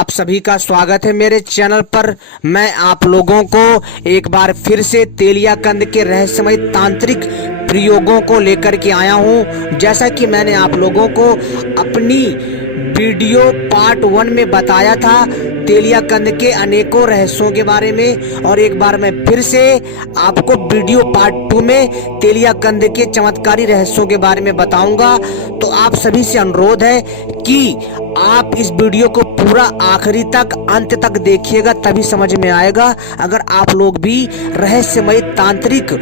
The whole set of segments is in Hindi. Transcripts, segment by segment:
आप सभी का स्वागत है मेरे चैनल पर। मैं आप लोगों को एक बार फिर से तेलियाकंद के रहस्यमय तांत्रिक प्रयोगों को लेकर के आया हूं। जैसा कि मैंने आप लोगों को अपनी वीडियो पार्ट 1 में बताया था तेलियाकंद के अनेकों रहस्यों के बारे में, और एक बार मैं फिर से आपको वीडियो पार्ट 2 में तेलियाकंद के चमत्कारी रहस्यों के बारे में बताऊंगा। तो आप सभी से अनुरोध है कि आप इस वीडियो को पूरा आखिरी तक अंत तक देखिएगा, तभी समझ में आएगा। अगर आप लोग भी रहस्यमय तांत्रिक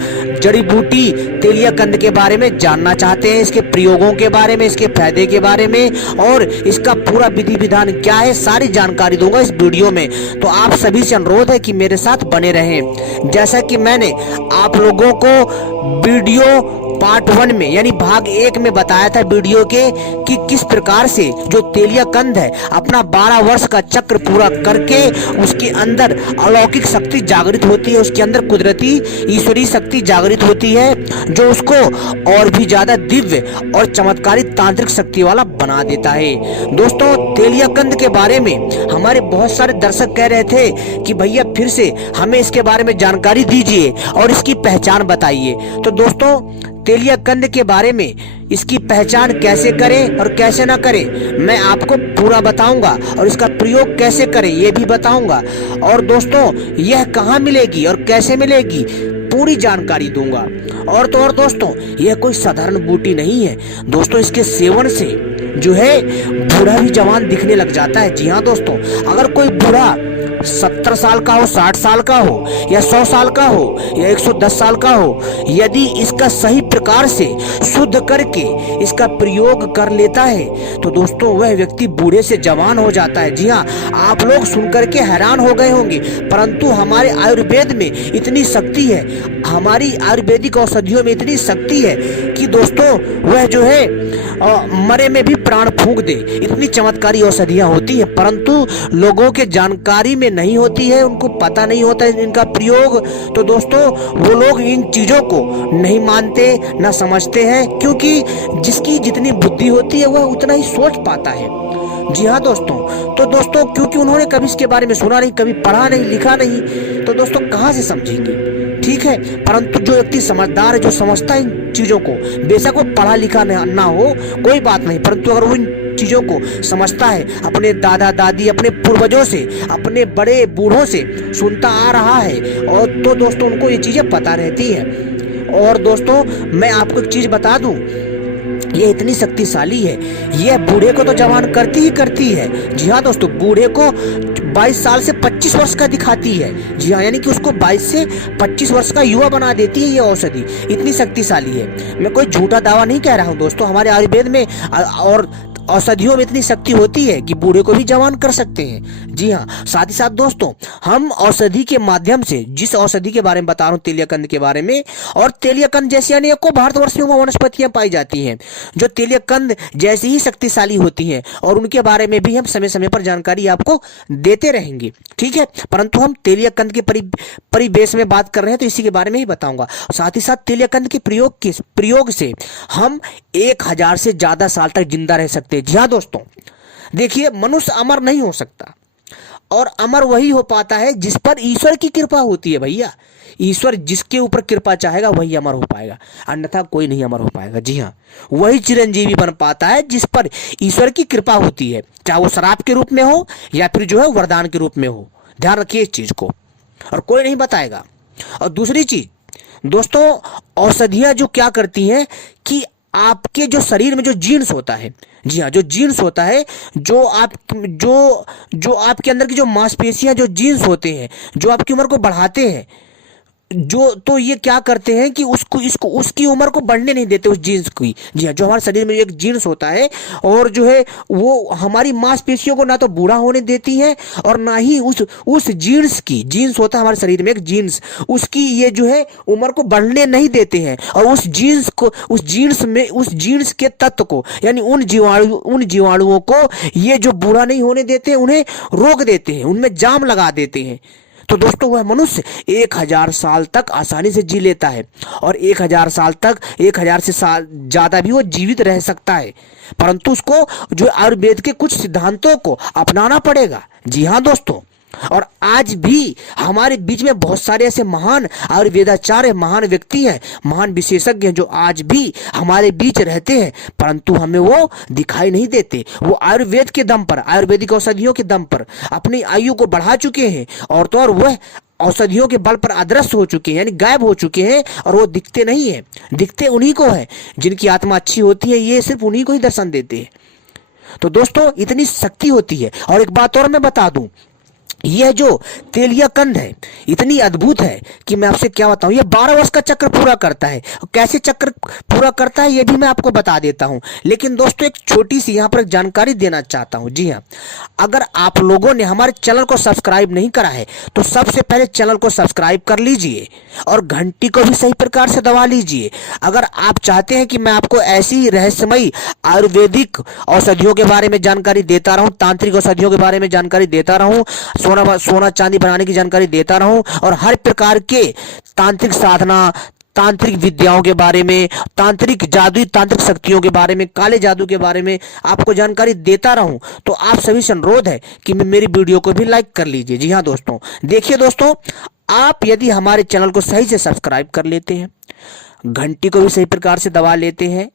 जड़ी बूटी तेलियाकंद के बारे में जानना चाहते हैं, इसके प्रयोगों के बारे में, इसके फायदे के बारे में और इसका पूरा विधि विधान क्या है, सारी जानकारी दूंगा इस वीडियो में। तो आप सभी से अनुरोध है कि मेरे साथ बने रहें। जैसा कि मैंने आप लोगों को वीडियो पार्ट 1 में यानी भाग 1 में बताया था वीडियो के कि किस प्रकार से जो तेलियाकंद है अपना 12 वर्ष का चक्र पूरा करके उसके अंदर अलौकिक शक्ति जागृत होती है, उसके अंदर कुदरती ईश्वरीय शक्ति जागृत होती है जो उसको और भी ज्यादा दिव्य और चमत्कारी तांत्रिक शक्ति वाला बना देता है। दोस्तों, तेलियाकंद के बारे में हमारे बहुत सारे दर्शक कह रहे थे कि भैया फिर से हमें इसके बारे में जानकारी दीजिए और इसकी पहचान बताइए। तो दोस्तों, तेलियाकंद के बारे में इसकी पहचान कैसे करें और कैसे ना करें मैं आपको पूरा बताऊंगा, और इसका प्रयोग कैसे करें ये भी बताऊंगा। और दोस्तों, यह कहाँ मिलेगी और कैसे मिलेगी पूरी जानकारी दूंगा। और तो और दोस्तों, यह कोई साधारण बूटी नहीं है दोस्तों, इसके सेवन से जो है बूढ़ा भी जवान दिखने लग जाता है। जी हाँ दोस्तों, अगर कोई बूढ़ा 70 साल का हो, 60 साल का हो या 100 साल का हो या 110 साल का हो, यदि इसका सही प्रकार से शुद्ध करके इसका प्रयोग कर लेता है तो दोस्तों वह व्यक्ति बूढ़े से जवान हो जाता है। जी हाँ, आप लोग सुनकर के हैरान हो गए होंगे, परंतु हमारे आयुर्वेद में इतनी शक्ति है, हमारी आयुर्वेदिक औषधियों में इतनी शक्ति है कि दोस्तों वह जो है मरे में भी प्राण फूंक दे, इतनी चमत्कारी औषधियां होती है, परंतु लोगों के जानकारी में नहीं होती है, उनको पता नहीं होता है इनका प्रयोग। तो दोस्तों, वो लोग इन चीजों को नहीं मानते ना समझते हैं, क्योंकि जिसकी जितनी बुद्धि होती है वह उतना ही सोच पाता है। जी हाँ दोस्तों, तो दोस्तों क्योंकि उन्होंने कभी इसके बारे में सुना नहीं, कभी पढ़ा नहीं, लिखा नहीं, तो दोस्तों कहाँ से समझेंगे। ठीक है, परंतु जो व्यक्ति समझदार है, जो समझता है इन चीजों को, बेशक वो पढ़ा लिखा ना हो कोई बात नहीं, परंतु अगर वो इन चीजों को समझता है, अपने दादा दादी, अपने पूर्वजों से, अपने बड़े बूढ़ों से सुनता आ रहा है, और तो दोस्तों उनको ये चीजें पता रहती हैं। और दोस्तों, मैं आपको एक चीज बता दूं, ये इतनी शक्तिशाली है, यह बूढ़े को तो जवान करती ही करती है। जी हाँ दोस्तों, बूढ़े को 22 साल से 25 वर्ष का दिखाती है। जी हाँ, यानी कि उसको 22 से 25 वर्ष का युवा बना देती है ये औषधि, इतनी शक्तिशाली है। मैं कोई झूठा दावा नहीं कह रहा हूँ दोस्तों, हमारे आयुर्वेद में और औषधियों में इतनी शक्ति होती है कि बूढ़े को भी जवान कर सकते हैं। जी हाँ, साथ ही साथ दोस्तों, हम औषधि के माध्यम से, जिस औषधि के बारे में बता रहा हूँ तेलियाकंद के बारे में, और तेलियाकंद जैसी अनेकों भारतवर्ष में वनस्पतियां पाई जाती हैं जो तेलियाकंद जैसी ही शक्तिशाली होती हैं, और उनके बारे में भी हम समय समय पर जानकारी आपको देते रहेंगे। ठीक है, परंतु हम तेलियाकंद के परिवेश में बात कर रहे हैं तो इसी के बारे में ही बताऊंगा। साथ ही साथ तेलियाकंद के प्रयोग से हम 1000 से ज्यादा साल तक जिंदा रह सकते हैं। जी हाँ दोस्तों, देखिए, मनुष्य अमर नहीं हो सकता, और अमर वही हो पाता है जिस पर ईश्वर की कृपा होती है। भैया, ईश्वर जिसके ऊपर कृपा चाहेगा वही अमर हो पाएगा, अन्यथा कोई नहीं अमर हो पाएगा। जी हाँ, वही चिरंजीवी बन पाता है जिस पर ईश्वर की कृपा होती है, चाहे वो शराब के रूप में हो या फिर जो है वरदान के रूप में हो। ध्यान रखिए इस चीज को, और कोई नहीं बताएगा। और दूसरी चीज दोस्तों, औषधियां जो क्या करती हैं कि आपके जो शरीर में जो जीन्स होता है, जी हाँ, जो जीन्स होता है, जो आपके अंदर की जो मांसपेशियां, जो जीन्स होते हैं, जो आपकी उम्र को बढ़ाते हैं, जो तो ये क्या करते हैं कि इसको उसकी उम्र को बढ़ने नहीं देते उस जीन्स की। जी हाँ, जो हमारे शरीर में एक जीन्स होता है, और जो है वो हमारी मांसपेशियों को ना तो बूढ़ा होने देती है और ना ही उस जीन्स होता है हमारे शरीर में एक जीन्स, उसकी ये जो है उम्र को बढ़ने नहीं देते हैं, और उस जीन्स के तत्व को, यानी उन जीवाणुओं को ये जो बूढ़ा नहीं होने देते, उन्हें रोक देते हैं, उनमें जाम लगा देते हैं। तो दोस्तों, वह मनुष्य 1000 साल तक आसानी से जी लेता है, और 1000 साल तक, 1000 से ज्यादा भी वो जीवित रह सकता है, परंतु उसको जो आयुर्वेद के कुछ सिद्धांतों को अपनाना पड़ेगा। जी हाँ दोस्तों, और आज भी हमारे बीच में बहुत सारे ऐसे महान आयुर्वेदाचार्य, महान व्यक्ति हैं, महान विशेषज्ञ हैं जो आज भी हमारे बीच रहते हैं, परंतु हमें वो दिखाई नहीं देते। वो आयुर्वेद के दम पर, आयुर्वेदिक औषधियों के दम पर अपनी आयु को बढ़ा चुके हैं, और तो और वह औषधियों के बल पर अदृश्य हो चुके हैं, यानी गायब हो चुके हैं, और वो दिखते नहीं है। दिखते उन्हीं को है जिनकी आत्मा अच्छी होती है, ये सिर्फ उन्हीं को ही दर्शन देते हैं। तो दोस्तों इतनी शक्ति होती है। और एक बात और मैं बता दूं, यह जो तेलिया कंद है इतनी अद्भुत है कि मैं आपसे क्या बताऊं। यह 12 वर्ष का चक्र पूरा करता है। कैसे चक्र पूरा करता है यह भी मैं आपको बता देता हूं, लेकिन दोस्तों एक छोटी सी यहां पर जानकारी देना चाहता हूं। जी हां, अगर आप लोगों ने हमारे चैनल को सब्सक्राइब नहीं करा है तो सबसे पहले चैनल को सब्सक्राइब कर लीजिए और घंटी को भी सही प्रकार से दबा लीजिए। अगर आप चाहते हैं कि मैं आपको ऐसी रहस्यमयी आयुर्वेदिक औषधियों के बारे में जानकारी देता रहूं, तांत्रिक औषधियों के बारे में जानकारी देता रहूं, सोना चांदी बनाने की जानकारी देता रहूं, और हर प्रकार के तांत्रिक साधना, तांत्रिक विद्याओं के बारे में, तांत्रिक जादुई तांत्रिक शक्तियों के बारे में, काले जादू के बारे में आपको जानकारी देता रहूं, तो आप सभी से अनुरोध है कि मेरी वीडियो को भी लाइक कर लीजिए। जी हां दोस्तों, देखिए दोस्तों, आप यदि हमारे चैनल को सही से सब्सक्राइब कर लेते हैं, घंटी को भी सही प्रकार से दबा लेते हैं,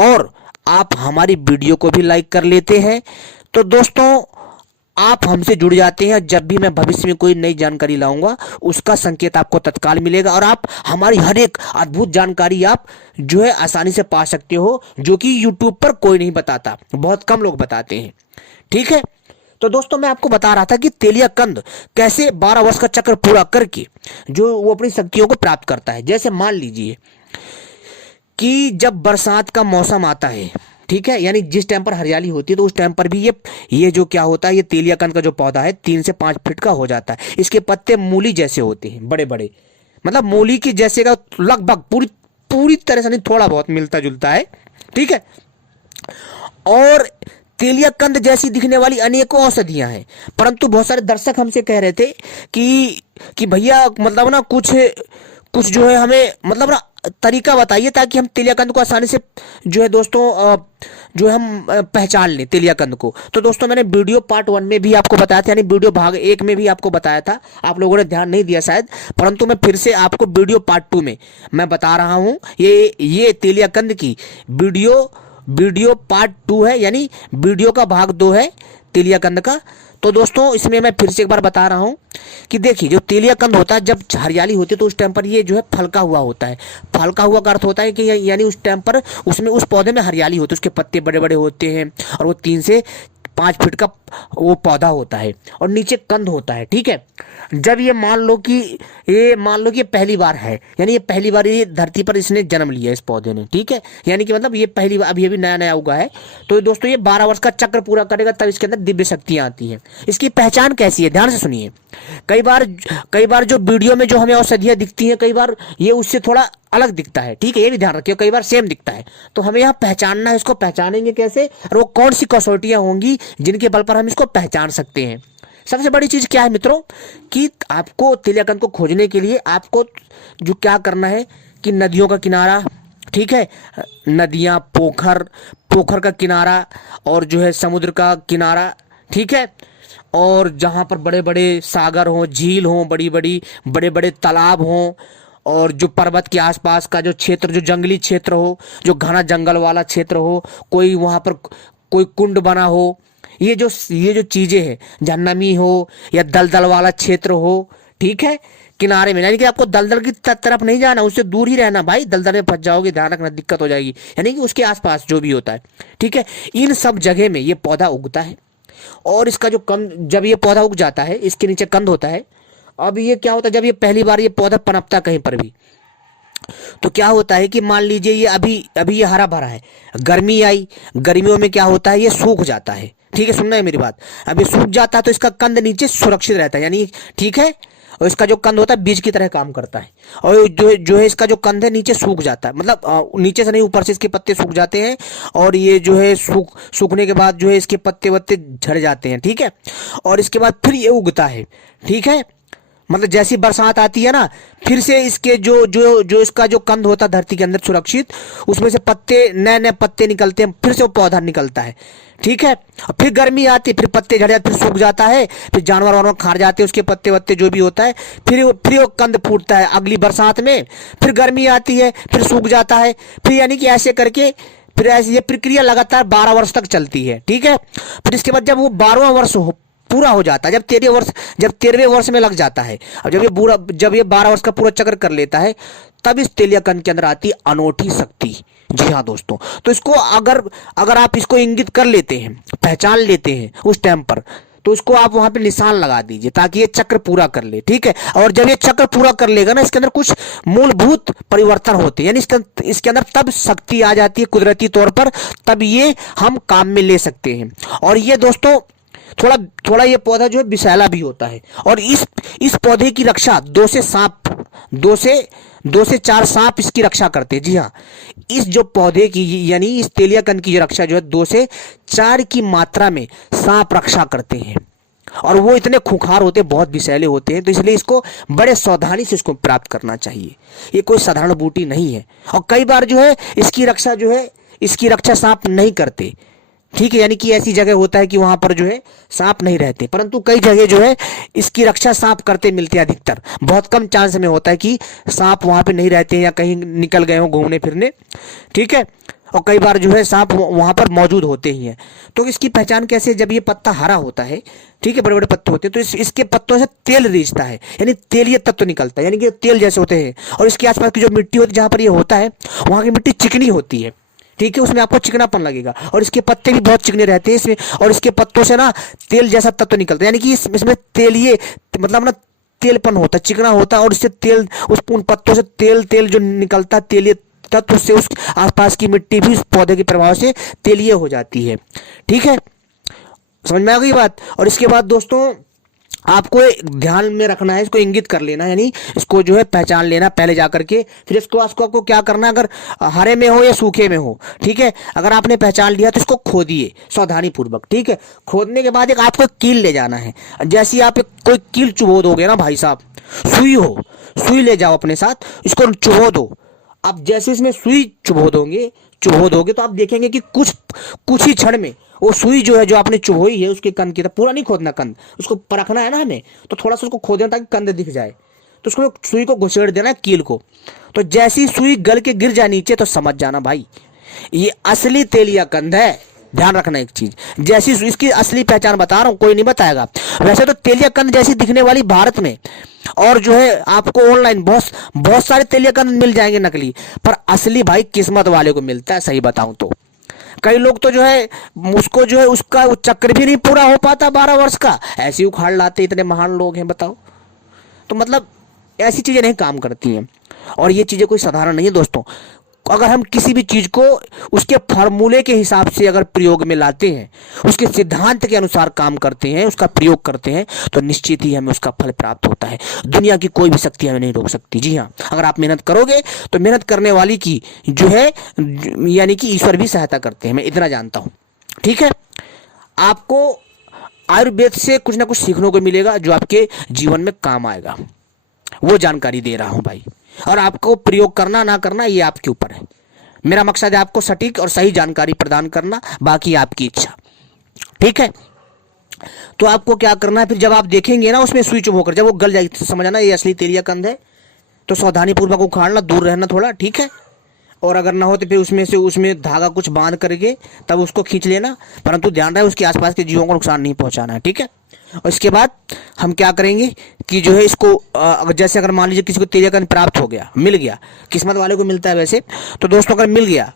और आप हमारी वीडियो को भी लाइक कर लेते हैं, तो दोस्तों आप हमसे जुड़ जाते हैं। जब भी मैं भविष्य में कोई नई जानकारी लाऊंगा उसका संकेत आपको तत्काल मिलेगा, और आप हमारी हर एक अद्भुत जानकारी आप जो है आसानी से पा सकते हो, जो कि यूट्यूब पर कोई नहीं बताता, बहुत कम लोग बताते हैं। ठीक है, तो दोस्तों मैं आपको बता रहा था कि तेलिया कंद कैसे 12 वर्ष का चक्र पूरा करके जो वो अपनी शक्तियों को प्राप्त करता है। जैसे मान लीजिए कि जब बरसात का मौसम आता है, ठीक है, यानी जिस टाइम पर हरियाली होती है, तो उस टाइम पर भी ये जो क्या होता है, ये तेलिया कंद का जो पौधा है 3 से 5 फीट का हो जाता है। इसके पत्ते मूली जैसे होते हैं, बड़े बड़े, मतलब मूली की जैसे का लगभग पूरी तरह से नहीं, थोड़ा बहुत मिलता जुलता है। ठीक है, और तेलिया कंद जैसी दिखने वाली अनेकों औषधियां हैं, परंतु बहुत सारे दर्शक हमसे कह रहे थे कि भैया मतलब ना कुछ जो है हमें मतलब ना तरीका बताइए ताकि हम तेलिया कंद को आसानी से जो है दोस्तों जो हम पहचान लें तेलिया कंद को। तो दोस्तों मैंने वीडियो पार्ट 1 में भी आपको बताया था, यानी वीडियो भाग 1 में भी आपको बताया था, आप लोगों ने ध्यान नहीं दिया शायद, परंतु मैं फिर से आपको वीडियो पार्ट 2 में मैं बता रहा हूं। ये तेलिया कंद की वीडियो पार्ट 2 है, यानी वीडियो का भाग 2 है तेलिया कंद का। तो दोस्तों इसमें मैं फिर से एक बार बता रहा हूं कि देखिए, जो तेलिया कंद होता है जब हरियाली होती है तो उस टाइम पर ये जो है फलका हुआ होता है। फलका हुआ का अर्थ होता है कि यानी उस टाइम पर उसमें उस पौधे में हरियाली होती है, उसके पत्ते बड़े बड़े होते हैं, और वो 3 से 5 फीट का वो पौधा होता है, और नीचे कंद होता है। ठीक है, जब ये मान लो कि ये पहली बार है, यानी ये पहली बार ये धरती पर इसने जन्म लिया इस पौधे ने। ठीक है, यानी कि मतलब ये पहली बार, अभी नया नया उगा है। तो दोस्तों ये 12 वर्ष का चक्र पूरा करेगा तब इसके अंदर दिव्य शक्तियां आती हैं। इसकी पहचान कैसी है, ध्यान से सुनिए। कई बार जो वीडियो में जो हमें औषधियां दिखती हैं, कई बार ये उससे थोड़ा अलग दिखता है। ठीक है, ये भी ध्यान रखिए, कई बार सेम दिखता है, तो हमें यह पहचानना है। इसको पहचानेंगे कैसे, और वो कौन सी कसौटियां होंगी जिनके बल पर हम इसको पहचान सकते हैं। सबसे बड़ी चीज क्या है मित्रों, कि आपको तेलिया कंद को खोजने के लिए आपको जो क्या करना है कि नदियों का किनारा, ठीक है, नदियां, पोखर का किनारा, और जो है समुद्र का किनारा, ठीक है, और जहां पर बड़े बड़े सागर हो, झील हो, बड़े बड़े तालाब हो, और जो पर्वत के आसपास का जो क्षेत्र, जो जंगली क्षेत्र हो, जो घना जंगल वाला क्षेत्र हो, कोई वहां पर कोई कुंड बना हो, ये जो चीजें हैं, जहाँ नमी हो या दलदल वाला क्षेत्र हो, ठीक है, किनारे में, यानी कि आपको दलदल की तरफ नहीं जाना, उससे दूर ही रहना भाई, दलदल में फंस जाओगे, ध्यान रखना, दिक्कत हो जाएगी। यानी कि उसके आसपास जो भी होता है, ठीक है, इन सब जगह में ये पौधा उगता है। और इसका जो जब ये पौधा उग जाता है, इसके नीचे कंद होता है। अब ये क्या होता है, जब ये पहली बार ये पौधा पनपता कहीं पर भी, तो क्या होता है कि मान लीजिए ये अभी ये हरा भरा है, गर्मी आई, गर्मियों में क्या होता है, ये सूख जाता है। ठीक है, सुनना है मेरी बात, अभी सूख जाता है तो इसका कंद नीचे सुरक्षित रहता है, यानी ठीक है, और इसका जो कंद होता है बीज की तरह काम करता है। और जो है इसका जो कंद है नीचे सूख जाता है, मतलब नीचे से नहीं, ऊपर से इसके पत्ते सूख जाते हैं, और ये जो है सूखने के बाद जो है इसके पत्ते वत्ते झड़ जाते हैं। ठीक है, और इसके बाद फिर ये उगता है। ठीक है, मतलब जैसी बरसात आती है ना, फिर से इसके जो जो जो इसका जो कंद होता है धरती के अंदर सुरक्षित, उसमें से पत्ते, नए नए पत्ते निकलते हैं, फिर से वो पौधा निकलता है। ठीक है, फिर गर्मी आती है, फिर पत्ते झड़ जाते, फिर सूख जाता है, फिर जानवर वानवर खा जाते हैं उसके पत्ते वत्ते जो भी होता है, फिर वो कंद फूटता है अगली बरसात में। फिर गर्मी आती है, फिर सूख जाता है, फिर यानी कि ऐसे करके फिर ऐसी ये प्रक्रिया लगातार 12 वर्ष तक चलती है। ठीक है, फिर इसके बाद जब वो 12वां वर्ष पूरा हो जाता है, जब 13वें वर्ष में लग जाता है, अब जब ये 12 वर्ष का पूरा चक्र कर लेता है, तब इस तेलिया कंद के अंदर आती है अनोखी शक्ति। जी हाँ दोस्तों, तो इसको अगर आप इसको इंगित कर लेते हैं, पहचान लेते हैं उस टाइम पर, तो इसको आप वहां पे निशान लगा दीजिए ताकि ये चक्र पूरा कर ले। ठीक है, और जब ये चक्र पूरा कर लेगा ना, इसके अंदर कुछ मूलभूत परिवर्तन होते हैं, यानी इसके अंदर तब शक्ति आ जाती है कुदरती तौर पर, तब ये हम काम में ले सकते हैं। और ये दोस्तों थोड़ा ये पौधा जो है विषैला भी होता है, और इस पौधे की रक्षा दो से चार सांप इसकी रक्षा करते हैं। जी हाँ, इस जो पौधे की यानी इस तेलिया कंद की रक्षा जो है 2 से 4 की मात्रा में सांप रक्षा करते हैं, और वो इतने खूंखार होते हैं, बहुत विषैले होते हैं, तो इसलिए इसको बड़े सावधानी से इसको प्राप्त करना चाहिए। ये कोई साधारण बूटी नहीं है, और कई बार जो है इसकी रक्षा सांप नहीं करते। ठीक है, यानी कि ऐसी जगह होता है कि वहां पर जो है सांप नहीं रहते, परंतु कई जगह जो है इसकी रक्षा सांप करते मिलते हैं। अधिकतर बहुत कम चांस में होता है कि सांप वहां पे नहीं रहते हैं या कहीं निकल गए हो घूमने फिरने। ठीक है, और कई बार जो है सांप वहां पर मौजूद होते ही हैं। तो इसकी पहचान कैसे, जब ये पत्ता हरा होता है, ठीक है, बड़े बड़े पत्ते होते हैं, तो इसके पत्तों से तेल रिसता है, यानी तेलीय तत्व निकलता है, यानी कि तेल जैसे होते हैं। और इसके आसपास की जो मिट्टी होती है जहां पर ये होता है, वहां की मिट्टी चिकनी होती है। ठीक है, उसमें आपको चिकनापन लगेगा, और इसके पत्ते भी बहुत चिकने रहते हैं इसमें, और इसके पत्तों से ना तेल जैसा तत्व निकलता है, यानी कि इसमें तेलीय मतलब ना तेलपन होता है, चिकना होता है, और इससे तेल उन पत्तों से तेल जो निकलता है तेलीय तत्व, उससे उस आसपास की मिट्टी भी उस पौधे के प्रभाव से तेलीय हो जाती है। ठीक है, समझ में आ गई बात। और इसके बाद दोस्तों आपको ध्यान में रखना है, इसको इंगित कर लेना, यानी इसको जो है पहचान लेना पहले जाकर के, फिर इसको आपको क्या करना है, अगर हरे में हो या सूखे में हो, ठीक है, अगर आपने पहचान लिया तो इसको खोदिए सावधानी पूर्वक। ठीक है, खोदने के बाद एक आपको कील ले जाना है। जैसे आप कोई कील चुभो दोगे ना भाई साहब, सुई ले जाओ अपने साथ, इसको चुभो दो। अब जैसे इसमें सुई चुभो दोगे तो आप देखेंगे कि कुछ ही क्षण में वो सुई जो है जो आपने चुभोई है उसके कंद की, तो पूरा नहीं खोदना कंद, उसको परखना है ना हमें, तो थोड़ा सा उसको खोद देना ताकि कंद दिख जाए, तो उसको सुई को घुसेड़ देना है कील को। तो जैसी सुई गल के गिर जाए नीचे, तो समझ जाना भाई ये असली तेलिया कंद है। ध्यान रखना एक चीज, जैसी इसकी असली पहचान बता रहा हूं, कोई नहीं बताएगा। वैसे तो तेलिया कंद जैसी दिखने वाली भारत में और जो है आपको ऑनलाइन बहुत सारे तेलिया कंद मिल जाएंगे नकली, पर असली भाई किस्मत वाले को मिलता है। सही बताऊं तो कई लोग तो जो है उसको जो है उसका चक्र भी नहीं पूरा हो पाता 12 वर्ष का, ऐसे ही उखाड़ लाते, इतने महान लोग हैं बताओ। तो मतलब ऐसी चीजें नहीं काम करती हैं, और ये चीजें कोई साधारण नहीं है दोस्तों। अगर हम किसी भी चीज को उसके फॉर्मूले के हिसाब से अगर प्रयोग में लाते हैं, उसके सिद्धांत के अनुसार काम करते हैं, उसका प्रयोग करते हैं, तो निश्चित ही हमें उसका फल प्राप्त होता है। दुनिया की कोई भी शक्ति हमें नहीं रोक सकती। जी हाँ, अगर आप मेहनत करोगे तो मेहनत करने वाली की जो है यानी कि ईश्वर भी सहायता करते हैं, मैं इतना जानता हूं। ठीक है, आपको आयुर्वेद से कुछ ना कुछ सीखने को मिलेगा जो आपके जीवन में काम आएगा, वो जानकारी दे रहा हूं भाई। और आपको प्रयोग करना ना करना ये आपके ऊपर है। मेरा मकसद है आपको सटीक और सही जानकारी प्रदान करना, बाकी आपकी इच्छा। ठीक है, तो आपको क्या करना है, फिर जब आप देखेंगे ना उसमें सुई चुभ होकर जब वो गल जाएगी, तो समझ आना ये असली तेलिया कंद है। तो सावधानी पूर्वक उखाड़ना, दूर रहना थोड़ा। ठीक है, और अगर ना हो तो फिर उसमें धागा कुछ बांध करके तब उसको खींच लेना, परंतु ध्यान रहे उसके आसपास के जीवों को नुकसान नहीं पहुंचाना है। ठीक है, और इसके बाद हम क्या करेंगे कि जो है इसको जैसे अगर मान लीजिए किसी को तेलिया कंद प्राप्त हो गया, मिल गया, किस्मत वाले को मिलता है वैसे तो दोस्तों, अगर मिल गया,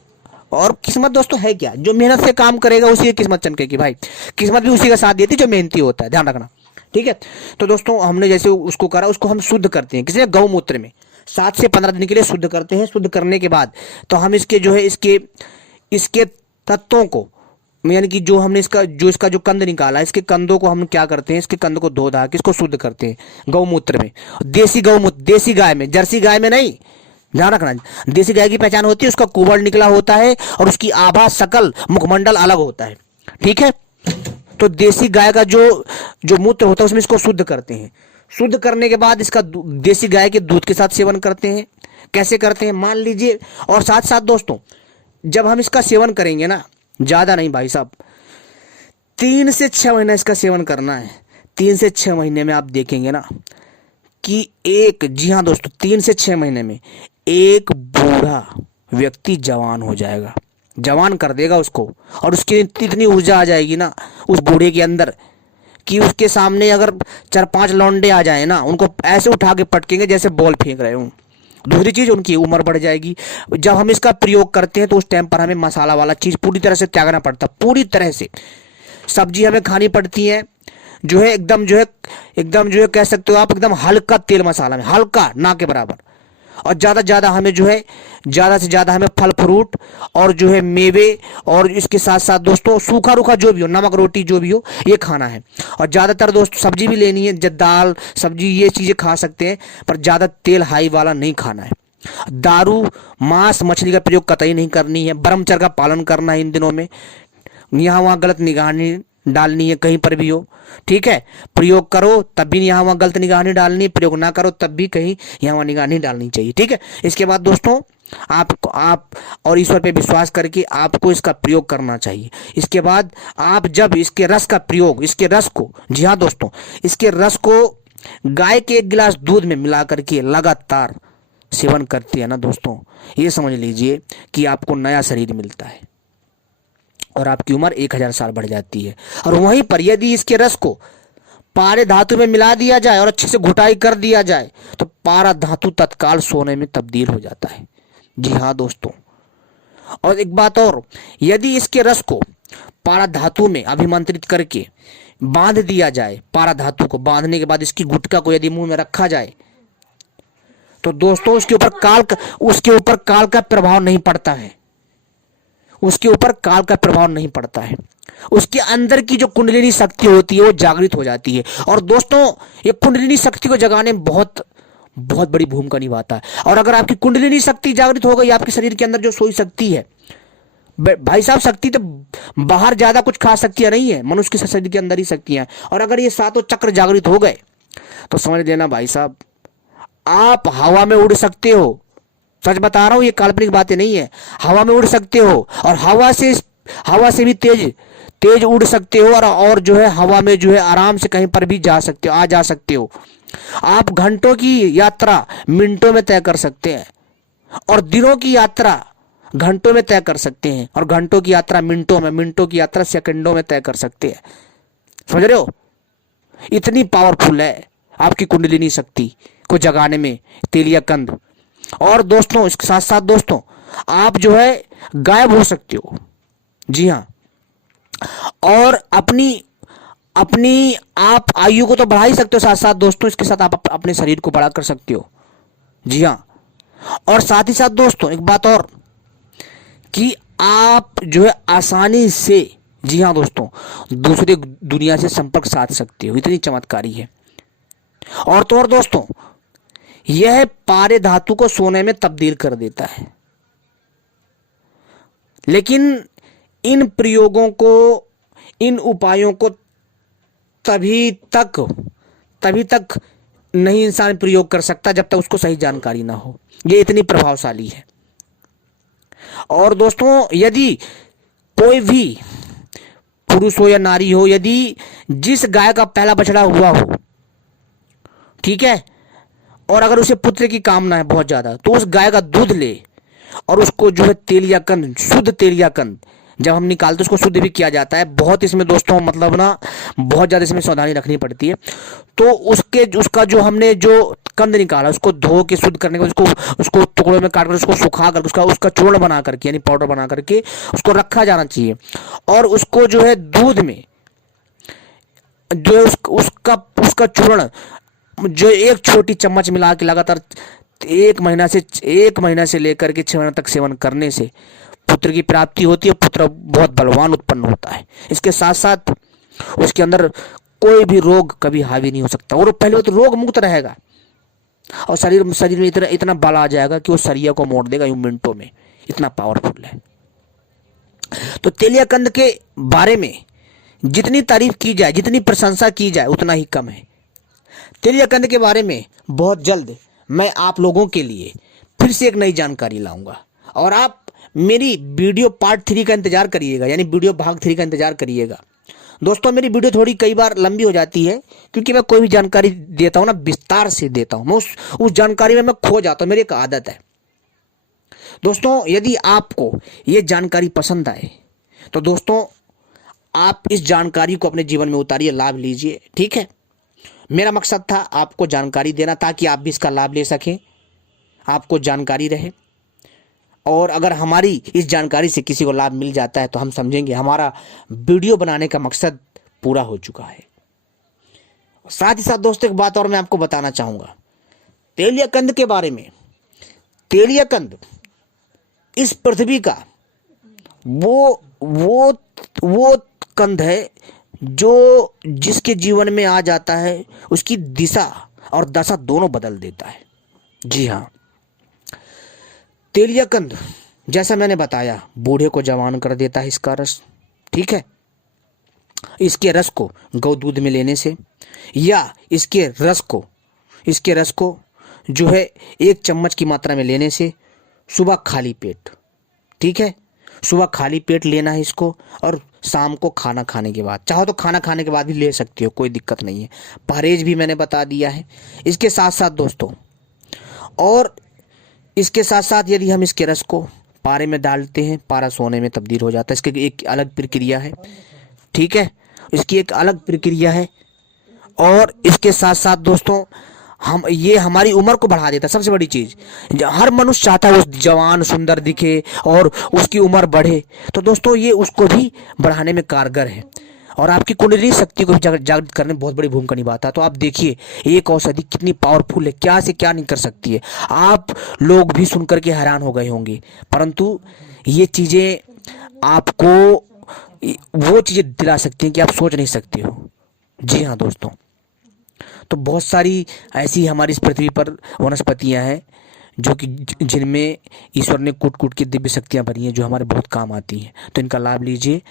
और किस्मत दोस्तों है क्या, जो मेहनत से काम करेगा उसी की किस्मत चमकेगी भाई। किस्मत भी उसी का साथ देती है जो मेहनती होता है, ध्यान रखना। ठीक है, तो दोस्तों हमने जैसे उसको करा, उसको हम शुद्ध करते हैं किसी गौमूत्र में 7 से 15 दिन के लिए शुद्ध करते हैं। शुद्ध करने के बाद तो हम इसके जो है इसके तत्वों को, यानी कि जो हमने इसका जो कंद निकाला, इसके कंदों को हम क्या करते हैं, इसके कंद को धो धा के इसको शुद्ध करते हैं गौमूत्र में। देसी गौमूत्र, देसी गाय में, जर्सी गाय में नहीं, ध्यान रखना। देसी गाय की पहचान होती है उसका कुबड़ निकला होता है और उसकी आभा, शकल, मुखमंडल अलग होता है। ठीक है, तो देसी गाय का जो मूत्र होता है उसमें इसको शुद्ध करते हैं। शुद्ध करने के बाद इसका देसी गाय के दूध के साथ सेवन करते हैं। कैसे करते हैं मान लीजिए। और साथ साथ दोस्तों जब हम इसका सेवन करेंगे ना, ज्यादा नहीं भाई साहब, 3 से 6 महीना इसका सेवन करना है। 3 से 6 महीने में आप देखेंगे ना कि जी हाँ दोस्तों, 3 से 6 महीने में एक बूढ़ा व्यक्ति जवान हो जाएगा, जवान कर देगा उसको। और उसकी इतनी ऊर्जा आ जाएगी ना उस बूढ़े के अंदर कि उसके सामने अगर 4-5 लौंडे आ जाए ना, उनको ऐसे उठा के पटकेंगे जैसे बॉल फेंक रहे हो। दूसरी चीज, उनकी उम्र बढ़ जाएगी। जब हम इसका प्रयोग करते हैं तो उस टाइम पर हमें मसाला वाला चीज पूरी तरह से त्यागना पड़ता है, पूरी तरह से। सब्जी हमें खानी पड़ती है जो है एकदम जो है कह सकते हो आप एकदम हल्का तेल मसाला में, हल्का ना के बराबर। और ज्यादा हमें जो है ज्यादा से ज्यादा हमें फल फ्रूट और जो है मेवे, और इसके साथ साथ दोस्तों सूखा रूखा जो भी हो, नमक रोटी जो भी हो, ये खाना है। और ज्यादातर दोस्तों सब्जी भी लेनी है, दाल सब्जी ये चीजें खा सकते हैं, पर ज्यादा तेल हाई वाला नहीं खाना है। दारू मांस मछली का प्रयोग कतई नहीं करनी है। ब्रह्मचर्य का पालन करना है इन दिनों में। यहाँ वहाँ गलत निगाह नहीं डालनी है कहीं पर भी हो, ठीक है। प्रयोग करो तब भी यहाँ वहाँ गलत निगाह नहीं डालनी, प्रयोग ना करो तब भी कहीं यहाँ वहाँ निगाह नहीं डालनी चाहिए, ठीक है। इसके बाद दोस्तों आप और ईश्वर पे विश्वास करके आपको इसका प्रयोग करना चाहिए। इसके बाद आप जब इसके रस का प्रयोग, इसके रस को, जी हाँ दोस्तों, इसके रस को गाय के 1 गिलास दूध में मिला करके लगातार सेवन करते हैं ना दोस्तों, ये समझ लीजिए कि आपको नया शरीर मिलता है और आपकी उम्र 1000 साल बढ़ जाती है। और वहीं पर यदि इसके रस को पारे धातु में मिला दिया जाए और अच्छे से घुटाई कर दिया जाए तो पारा धातु तत्काल सोने में तब्दील हो जाता है। जी हाँ दोस्तों, और एक बात और, यदि इसके रस को पारा धातु में अभिमंत्रित करके बांध दिया जाए, पारा धातु को बांधने के बाद इसकी गुटका को यदि मुंह में रखा जाए तो दोस्तों उसके ऊपर काल का प्रभाव नहीं पड़ता है, उसके ऊपर काल का प्रभाव नहीं पड़ता है। उसके अंदर की जो कुंडलिनी शक्ति होती है वो जागृत हो जाती है। और दोस्तों ये कुंडलिनी शक्ति को जगाने में बहुत बड़ी भूमिका निभाता है। और अगर आपकी कुंडलिनी शक्ति जागृत हो गई, आपके शरीर के अंदर जो सोई शक्ति है, भाई साहब शक्ति तो बाहर ज्यादा कुछ खा सकती नहीं है, मनुष्य के शरीर के अंदर ही शक्तियां हैं। और अगर ये 7 चक्र जागृत हो गए तो समझ लेना भाई साहब, आप हवा में उड़ सकते हो। सच बता रहा हूं, ये काल्पनिक बातें नहीं है। हवा में उड़ सकते हो और हवा से भी तेज उड़ सकते हो। और जो है हवा में जो है आराम से कहीं पर भी जा सकते हो। आप घंटों की यात्रा मिनटों में तय कर सकते हैं और दिनों की यात्रा घंटों में तय कर सकते हैं और घंटों की यात्रा मिनटों में, मिनटों की यात्रा सेकंडों में तय कर सकते हैं। समझ रहे हो, इतनी पावरफुल है आपकी कुंडलिनी शक्ति को जगाने में तेलिया कंद। और दोस्तों इसके साथ साथ दोस्तों आप जो है गायब हो सकते हो, जी हाँ। और अपनी आप आयु को तो बढ़ा ही सकते हो, साथ साथ दोस्तों इसके साथ आप अपने शरीर को बड़ा कर सकते हो, जी हाँ। और साथ ही साथ दोस्तों एक बात और कि आप जो है आसानी से, जी हाँ दोस्तों, दूसरे दुनिया से संपर्क साध सकते हो, इतनी चमत्कारी है। और तो और दोस्तों यह पारे धातु को सोने में तब्दील कर देता है। लेकिन इन प्रयोगों को, इन उपायों को तभी तक नहीं इंसान प्रयोग कर सकता जब तक उसको सही जानकारी ना हो। ये इतनी प्रभावशाली है। और दोस्तों यदि कोई भी पुरुष हो या नारी हो, यदि जिस गाय का पहला बछड़ा हुआ हो, ठीक है, और अगर उसे पुत्र की कामना है बहुत ज्यादा, तो उस गाय का दूध ले और उसको जो है तेलिया कंद, शुद्ध तेलिया कंद जब हम निकालते उसको शुद्ध भी किया जाता है। बहुत इसमें दोस्तों मतलब ना बहुत ज्यादा इसमें सावधानी रखनी पड़ती है। तो उसका जो हमने जो कंद निकाला उसको धो के शुद्ध करने के बाद उसको टुकड़ों में काट कर उसको सुखा कर उसका चूर्ण बना करके यानी पाउडर बना करके उसको रखा जाना चाहिए। और उसको जो है दूध में जो है उसका चूर्ण जो 1 छोटी चम्मच मिला के लगातार 1 महीना से लेकर के 6 महीने तक सेवन करने से पुत्र की प्राप्ति होती है। पुत्र बहुत बलवान उत्पन्न होता है। इसके साथ साथ उसके अंदर कोई भी रोग कभी हावी नहीं हो सकता। और पहले तो रोग मुक्त रहेगा और शरीर में इतना बल आ जाएगा कि वो शरीर को मोड़ देगा यूं मिनटों में, इतना पावरफुल है। तो तेलिया कंद के बारे में जितनी तारीफ की जाए, जितनी प्रशंसा की जाए उतना ही कम है। तेलिया कंद के बारे में बहुत जल्द मैं आप लोगों के लिए फिर से एक नई जानकारी लाऊंगा, और आप मेरी वीडियो पार्ट 3 का इंतजार करिएगा, यानी वीडियो भाग 3 का इंतजार करिएगा। दोस्तों मेरी वीडियो थोड़ी कई बार लंबी हो जाती है, क्योंकि मैं कोई भी जानकारी देता हूं ना विस्तार से देता हूं, मैं उस जानकारी में मैं खो जाता हूं, मेरी एक आदत है। दोस्तों यदि आपको ये जानकारी पसंद आए तो दोस्तों आप इस जानकारी को अपने जीवन में उतारिए, लाभ लीजिए, ठीक है। मेरा मकसद था आपको जानकारी देना ताकि आप भी इसका लाभ ले सकें, आपको जानकारी रहे, और अगर हमारी इस जानकारी से किसी को लाभ मिल जाता है तो हम समझेंगे हमारा वीडियो बनाने का मकसद पूरा हो चुका है। साथ ही साथ दोस्तों एक बात और मैं आपको बताना चाहूँगा तेलिया कंद के बारे में। तेलिया कंद इस पृथ्वी का वो कंद है जो जिसके जीवन में आ जाता है उसकी दिशा और दशा दोनों बदल देता है। जी हाँ, तेलिया कंद जैसा मैंने बताया बूढ़े को जवान कर देता है इसका रस, ठीक है। इसके रस को गौ दूध में लेने से, या इसके रस को जो है 1 चम्मच की मात्रा में लेने से सुबह खाली पेट, ठीक है, सुबह खाली पेट लेना है इसको, और शाम को खाना खाने के बाद, चाहो तो खाना खाने के बाद भी ले सकते हो, कोई दिक्कत नहीं है। परहेज भी मैंने बता दिया है। इसके साथ साथ दोस्तों, और इसके साथ साथ यदि हम इसके रस को पारे में डालते हैं, पारा सोने में तब्दील हो जाता है। इसकी एक अलग प्रक्रिया है, ठीक है, इसकी एक अलग प्रक्रिया है। और इसके साथ साथ दोस्तों ये हमारी उम्र को बढ़ा देता है। सबसे बड़ी चीज, हर मनुष्य चाहता है उस जवान सुंदर दिखे और उसकी उम्र बढ़े, तो दोस्तों ये उसको भी बढ़ाने में कारगर है, और आपकी कुंडली शक्ति को भी जागृत करने में बहुत बड़ी भूमिका निभाता है। तो आप देखिए एक औषधि कितनी पावरफुल है, क्या से क्या नहीं कर सकती है। आप लोग भी सुनकर के हैरान हो गए होंगे, परंतु ये चीजें आपको वो चीजें दिला सकती हैं कि आप सोच नहीं सकते हो। जी हाँ दोस्तों, तो बहुत सारी ऐसी हमारी इस पृथ्वी पर वनस्पतियां हैं जो कि जिनमें ईश्वर ने कूट कूट के दिव्य शक्तियां भरी हैं, जो हमारे बहुत काम आती हैं। तो इनका लाभ लीजिए।